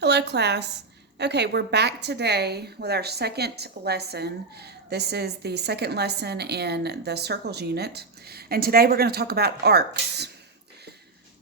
Hello, class. Okay, we're back today with our second lesson. This is the second lesson in the circles unit. And today we're going to talk about arcs.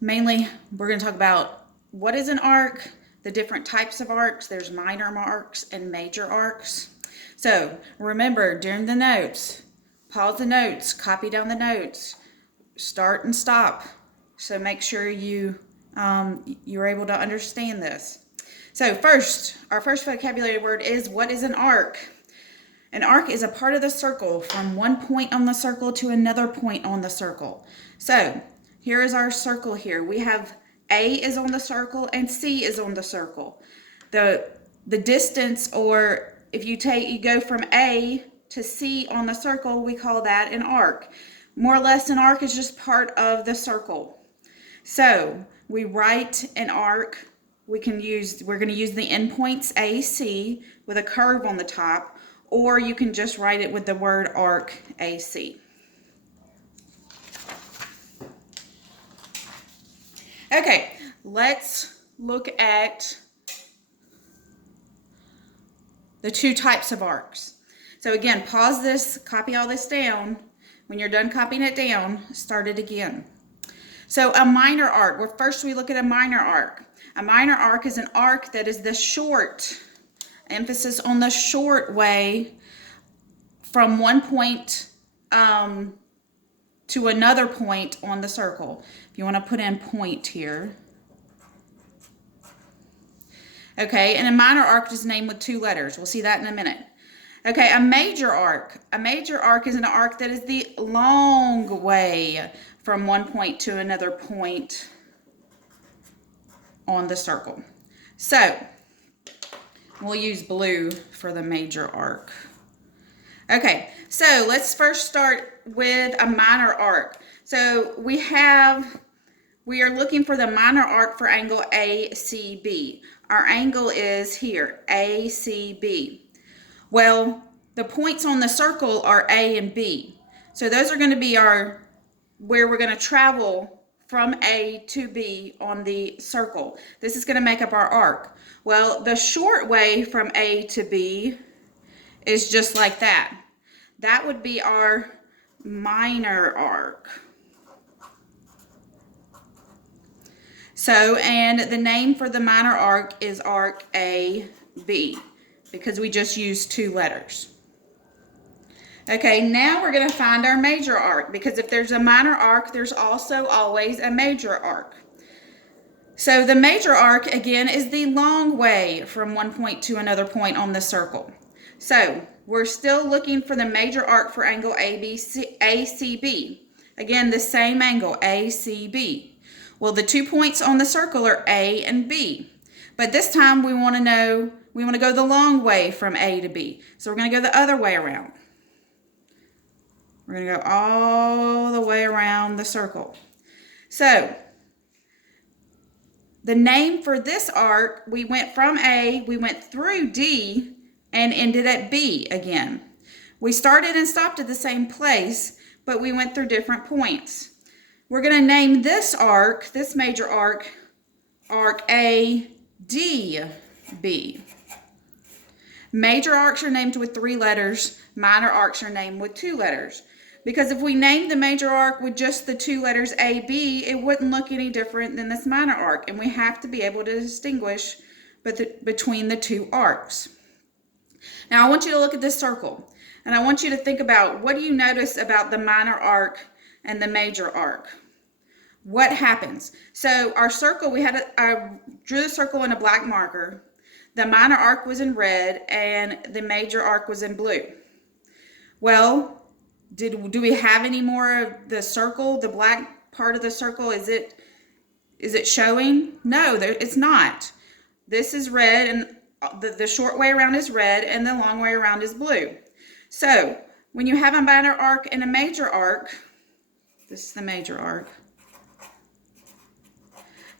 Mainly, we're going to talk about what is an arc, the different types of arcs. There's minor arcs and major arcs. So remember, during the notes, pause the notes, copy down the notes, start and stop. So make sure you're able to understand this. So first, our first vocabulary word is, what is an arc? An arc is a part of the circle from one point on the circle to another point on the circle. So here is our circle here. We have A is on the circle and C is on the circle. The distance, or if you go from A to C on the circle, we call that an arc. More or less, an arc is just part of the circle. So we write an arc. We're going to use the endpoints AC with a curve on the top, or you can just write it with the word arc AC. Okay, let's look at the two types of arcs. So again, pause this, copy all this down. When you're done copying it down, start it again. So a minor arc, well, first we look at a minor arc. A minor arc is an arc that is the short, emphasis on the short way from one point to another point on the circle. If you want to put in point here. Okay, and a minor arc is named with two letters. We'll see that in a minute. Okay, a major arc. A major arc is an arc that is the long way from one point to another point on the circle. So we'll use blue for the major arc. Okay, so let's first start with a minor arc. So we are looking for the minor arc for angle ACB. Our angle is here, ACB. Well, the points on the circle are A and B. So those are going to be where we're going to travel from A to B on the circle. This is going to make up our arc. Well, the short way from A to B is just like that. That would be our minor arc. So, and the name for the minor arc is arc AB because we just used two letters. Okay, now we're going to find our major arc, because if there's a minor arc, there's also always a major arc. So the major arc, again, is the long way from one point to another point on the circle. So we're still looking for the major arc for angle ACB. Again, the same angle, ACB. Well, the 2 points on the circle are A and B. But this time we want to go the long way from A to B. So we're going to go the other way around. We're going to go all the way around the circle. So the name for this arc, we went from A, we went through D, and ended at B again. We started and stopped at the same place, but we went through different points. We're going to name this arc, this major arc, arc ADB. Major arcs are named with 3 letters. Minor arcs are named with 2 letters. Because if we named the major arc with just the 2 letters AB, it wouldn't look any different than this minor arc. And we have to be able to distinguish between the 2 arcs. Now I want you to look at this circle. And I want you to think about, what do you notice about the minor arc and the major arc? What happens? So our circle, I drew the circle in a black marker. The minor arc was in red and the major arc was in blue. Well, do we have any more of the circle, the black part of the circle? Is it showing? No, it's not. This is red, and the short way around is red and the long way around is blue. So when you have a minor arc and a major arc, this is the major arc,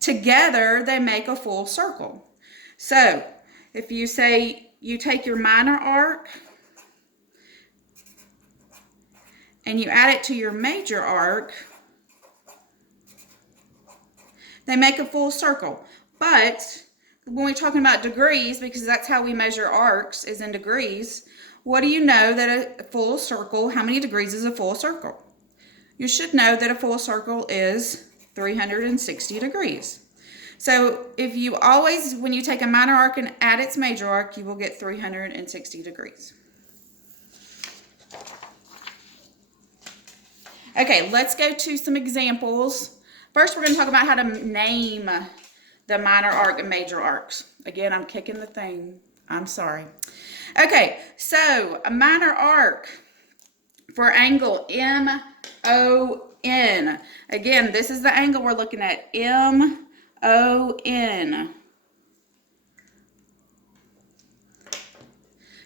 together they make a full circle. So if you say you take your minor arc and you add it to your major arc, they make a full circle. But when we're talking about degrees, because that's how we measure arcs, is in degrees, what do you know that a full circle, how many degrees is a full circle? You should know that a full circle is 360 degrees. So if you always, when you take a minor arc and add its major arc, you will get 360 degrees. Okay, let's go to some examples. First, we're going to talk about how to name the minor arc and major arcs. Again, I'm kicking the thing. I'm sorry. Okay, so a minor arc for angle MON. Again, this is the angle we're looking at, MON.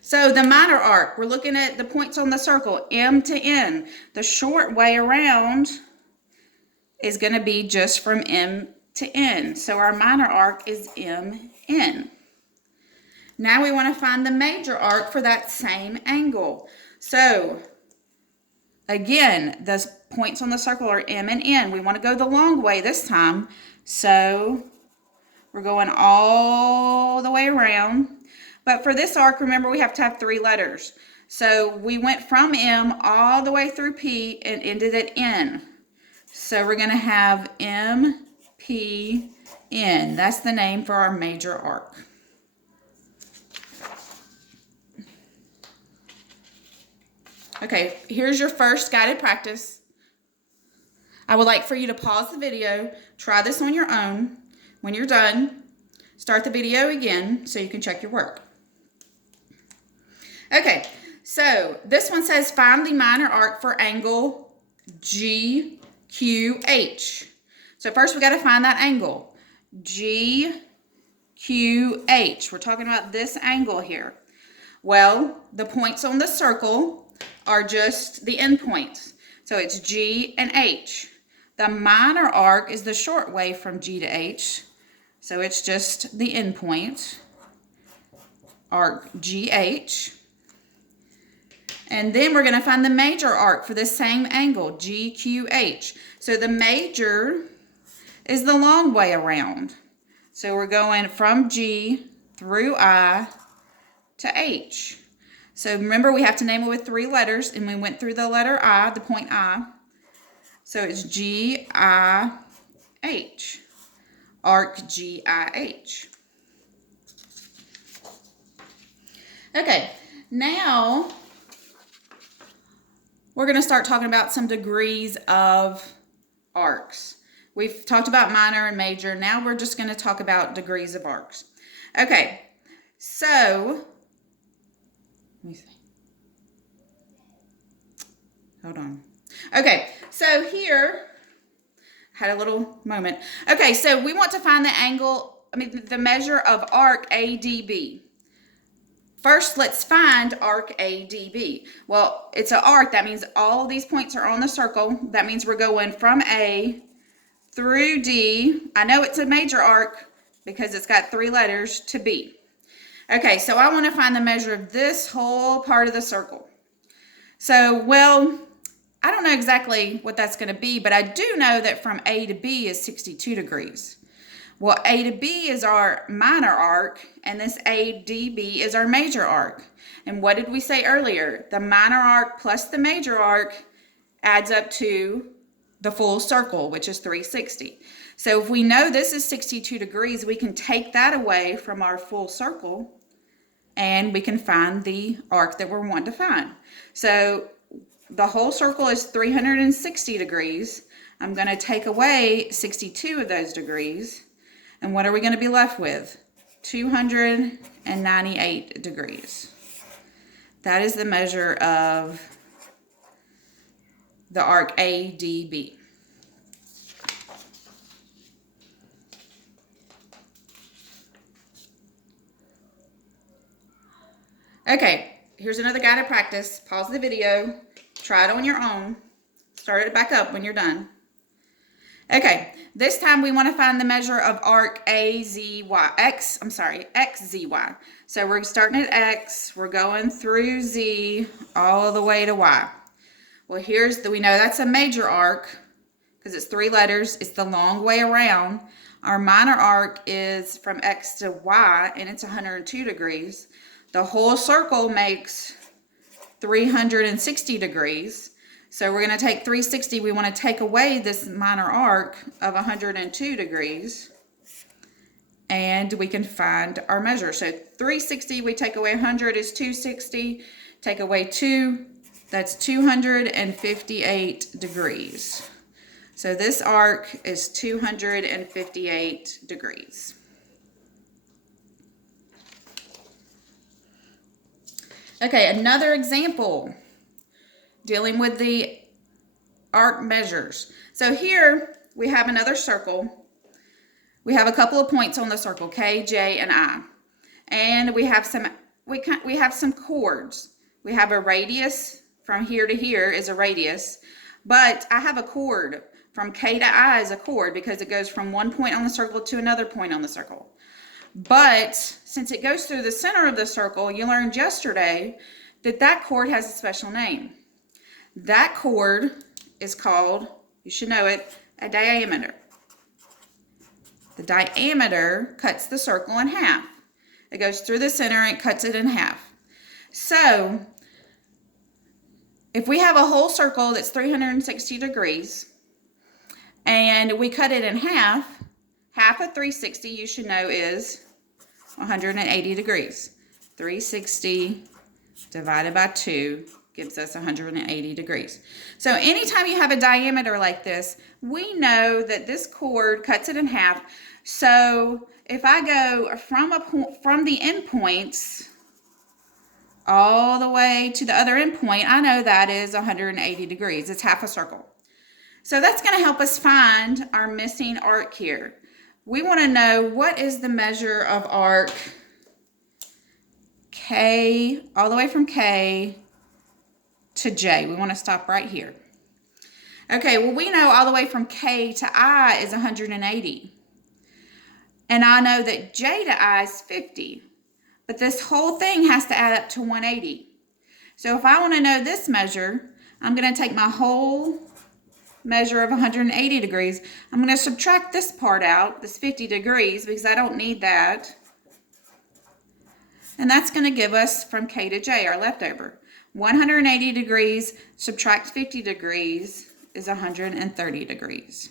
So the minor arc, we're looking at the points on the circle, M to N. The short way around is going to be just from M to N. So our minor arc is MN. Now we want to find the major arc for that same angle. So again, the points on the circle are M and N. We want to go the long way this time. So we're going all the way around. But for this arc, remember, we have to have 3 letters. So we went from M all the way through P and ended at N. So we're going to have M, P, N. That's the name for our major arc. Okay, here's your first guided practice. I would like for you to pause the video, try this on your own. When you're done, start the video again so you can check your work. Okay, so this one says find the minor arc for angle GQH. So first we got to find that angle, GQH. We're talking about this angle here. Well, the points on the circle are just the endpoints. So it's G and H. The minor arc is the short way from G to H. So it's just the endpoint, arc GH. And then we're going to find the major arc for the same angle, GQH. So the major is the long way around. So we're going from G through I to H. So remember, we have to name it with 3 letters, and we went through the letter I, the point I. So it's GIH, arc GIH. Okay, now we're going to start talking about some degrees of arcs. We've talked about minor and major. Now we're just going to talk about degrees of arcs. Okay, so let me see. Hold on. Okay, so here, had a little moment. Okay, so we want to find the angle, the measure of arc ADB. First, let's find arc ADB. Well, it's an arc. That means all these points are on the circle. That means we're going from A through D. I know it's a major arc because it's got 3 letters to B. Okay, so I want to find the measure of this whole part of the circle. So, well, I don't know exactly what that's going to be, but I do know that from A to B is 62 degrees. Well, A to B is our minor arc, and this ADB is our major arc. And what did we say earlier? The minor arc plus the major arc adds up to the full circle, which is 360. So if we know this is 62 degrees, we can take that away from our full circle, and we can find the arc that we're wanting to find. So the whole circle is 360 degrees. I'm going to take away 62 of those degrees. And what are we going to be left with? 298 degrees. That is the measure of the arc ADB. Okay, here's another guided practice. Pause the video. Try it on your own. Start it back up when you're done. Okay, this time we want to find the measure of arc XZY. So we're starting at X, we're going through Z, all the way to Y. Well, we know that's a major arc because it's 3 letters. It's the long way around. Our minor arc is from X to Y, and it's 102 degrees. The whole circle makes 360 degrees. So we're going to take 360. We want to take away this minor arc of 102 degrees. And we can find our measure. So 360, we take away 100 is 260. Take away 2, that's 258 degrees. So this arc is 258 degrees. Okay, another example dealing with the arc measures. So here we have another circle. We have a couple of points on the circle, K, J, and I. And we have some chords. We have a radius from here to here is a radius, but I have a chord from K to I is a chord because it goes from one point on the circle to another point on the circle. But since it goes through the center of the circle, you learned yesterday that that chord has a special name. That chord is called, you should know it, a diameter. The diameter cuts the circle in half. It goes through the center and cuts it in half. So, if we have a whole circle that's 360 degrees, and we cut it in half, half of 360 you should know is 180 degrees. 360 divided by 2 gives us 180 degrees. So anytime you have a diameter like this, we know that this chord cuts it in half. So if I go from the end points all the way to the other end point, I know that is 180 degrees. It's half a circle. So that's going to help us find our missing arc here. We want to know what is the measure of arc K, all the way from K to J. We want to stop right here. Okay, well, we know all the way from K to I is 180. And I know that J to I is 50. But this whole thing has to add up to 180. So if I want to know this measure, I'm going to take my whole measure of 180 degrees. I'm going to subtract this part out, this 50 degrees, because I don't need that. And that's going to give us from K to J, our leftover. 180 degrees subtract 50 degrees is 130 degrees.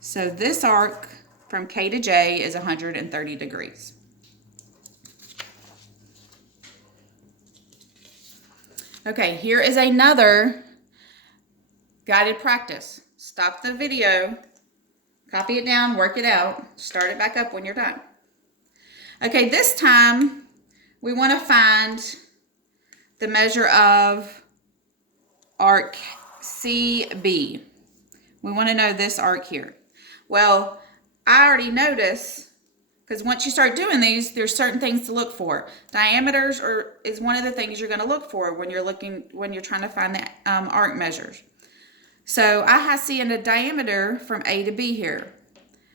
So this arc from K to J is 130 degrees. Okay, here is another guided practice. Stop the video, copy it down, work it out, start it back up when you're done. Okay, this time we want to find the measure of arc CB. We want to know this arc here. Well, I already noticed, because once you start doing these, there's certain things to look for. Diameters is one of the things you're going to look for when you're trying to find the arc measures. So I see in a diameter from A to B here.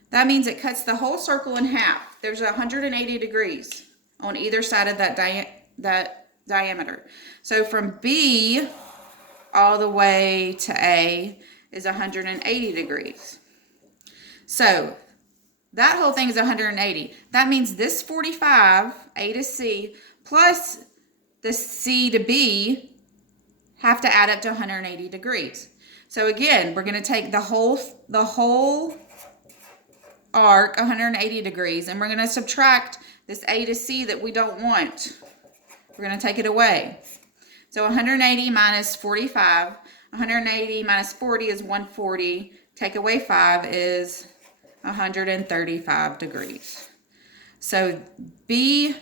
That means it cuts the whole circle in half. There's 180 degrees on either side of that diameter. So from B all the way to A is 180 degrees. So that whole thing is 180. That means this 45, A to C, plus the C to B have to add up to 180 degrees. So again, we're going to take the whole arc, 180 degrees, and we're going to subtract this A to C that we don't want. We're going to take it away. So 180 minus 45, 180 minus 40 is 140. Take away 5 is 135 degrees. So B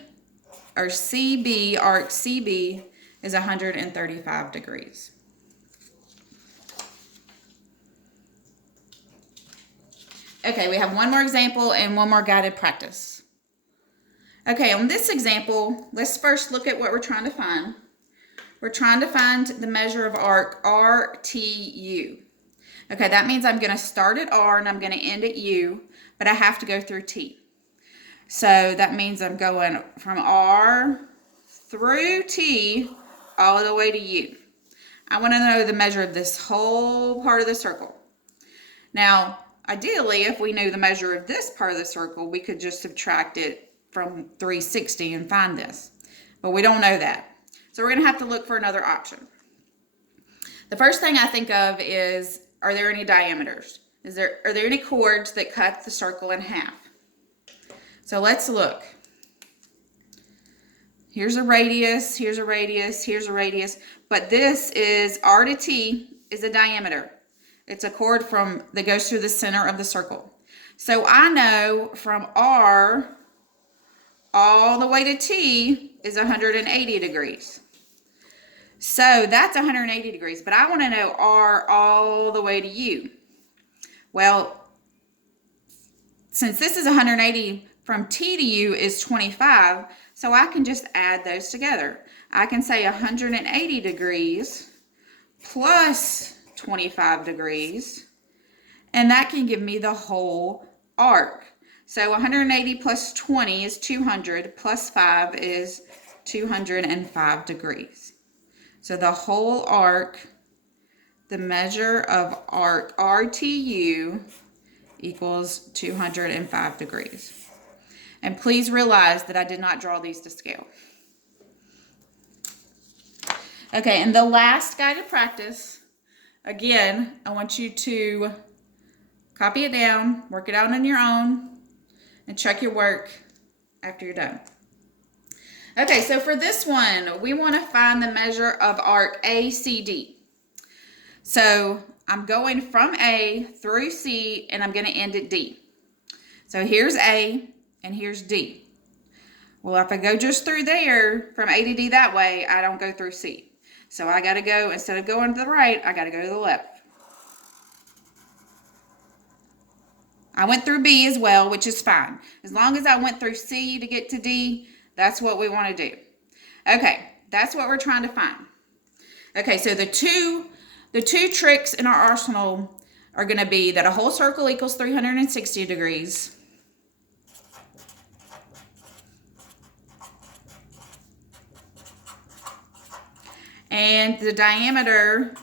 or CB, arc CB is 135 degrees. Okay, we have one more example and one more guided practice. Okay, on this example, let's first look at what we're trying to find. We're trying to find the measure of arc RTU. Okay, that means I'm going to start at R and I'm going to end at U, but I have to go through T. So that means I'm going from R through T all the way to U. I want to know the measure of this whole part of the circle. Now, ideally, if we knew the measure of this part of the circle, we could just subtract it from 360 and find this. But we don't know that. So we're going to have to look for another option. The first thing I think of is, are there any diameters? Are there any chords that cut the circle in half? So let's look. Here's a radius, here's a radius, here's a radius. But this is, R to T is a diameter. It's a chord that goes through the center of the circle. So I know from R all the way to T is 180 degrees. So that's 180 degrees, but I want to know R all the way to U. Well, since this is 180, from T to U is 25, so I can just add those together. I can say 180 degrees plus 25 degrees, and that can give me the whole arc. So 180 plus 20 is 200, plus 5 is 205 degrees. So the whole arc, the measure of arc RTU equals 205 degrees. And please realize that I did not draw these to scale. Okay, and the last guided practice, again, I want you to copy it down, work it out on your own, and check your work after you're done. Okay, so for this one, we want to find the measure of arc ACD. So I'm going from A through C, and I'm going to end at D. So here's A, and here's D. Well, if I go just through there, from A to D that way, I don't go through C. So I got to go, instead of going to the right, I got to go to the left. I went through B as well, which is fine. As long as I went through C to get to D, that's what we want to do. Okay, that's what we're trying to find. Okay, so the two tricks in our arsenal are going to be that a whole circle equals 360 degrees. And the diameter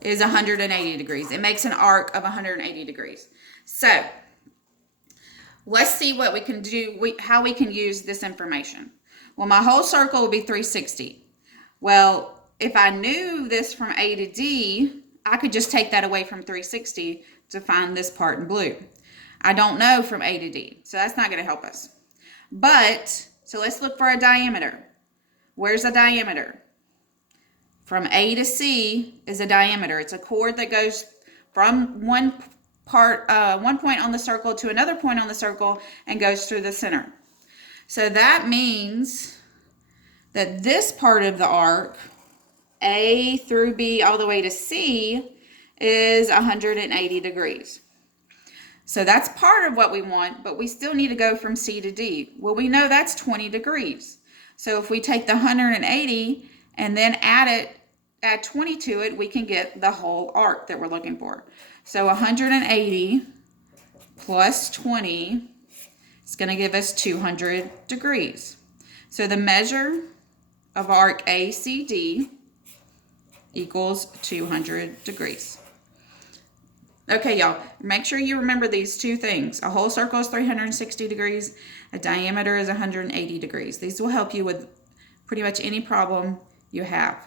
is 180 degrees. It makes an arc of 180 degrees. So let's see what we can do, how we can use this information. Well, my whole circle will be 360. Well, if I knew this from A to D, I could just take that away from 360 to find this part in blue. I don't know from A to D, so that's not going to help us. But, so let's look for a diameter. Where's the diameter? From A to C is a diameter. It's a chord that goes from one point on the circle to another point on the circle and goes through the center. So that means that this part of the arc, A through B all the way to C, is 180 degrees. So that's part of what we want, but we still need to go from C to D. Well, we know that's 20 degrees. So if we take the 180 and then add 20 to it, we can get the whole arc that we're looking for. So 180 plus 20 is going to give us 200 degrees. So the measure of arc ACD equals 200 degrees. Okay, y'all, make sure you remember these two things. A whole circle is 360 degrees. A diameter is 180 degrees. These will help you with pretty much any problem you have.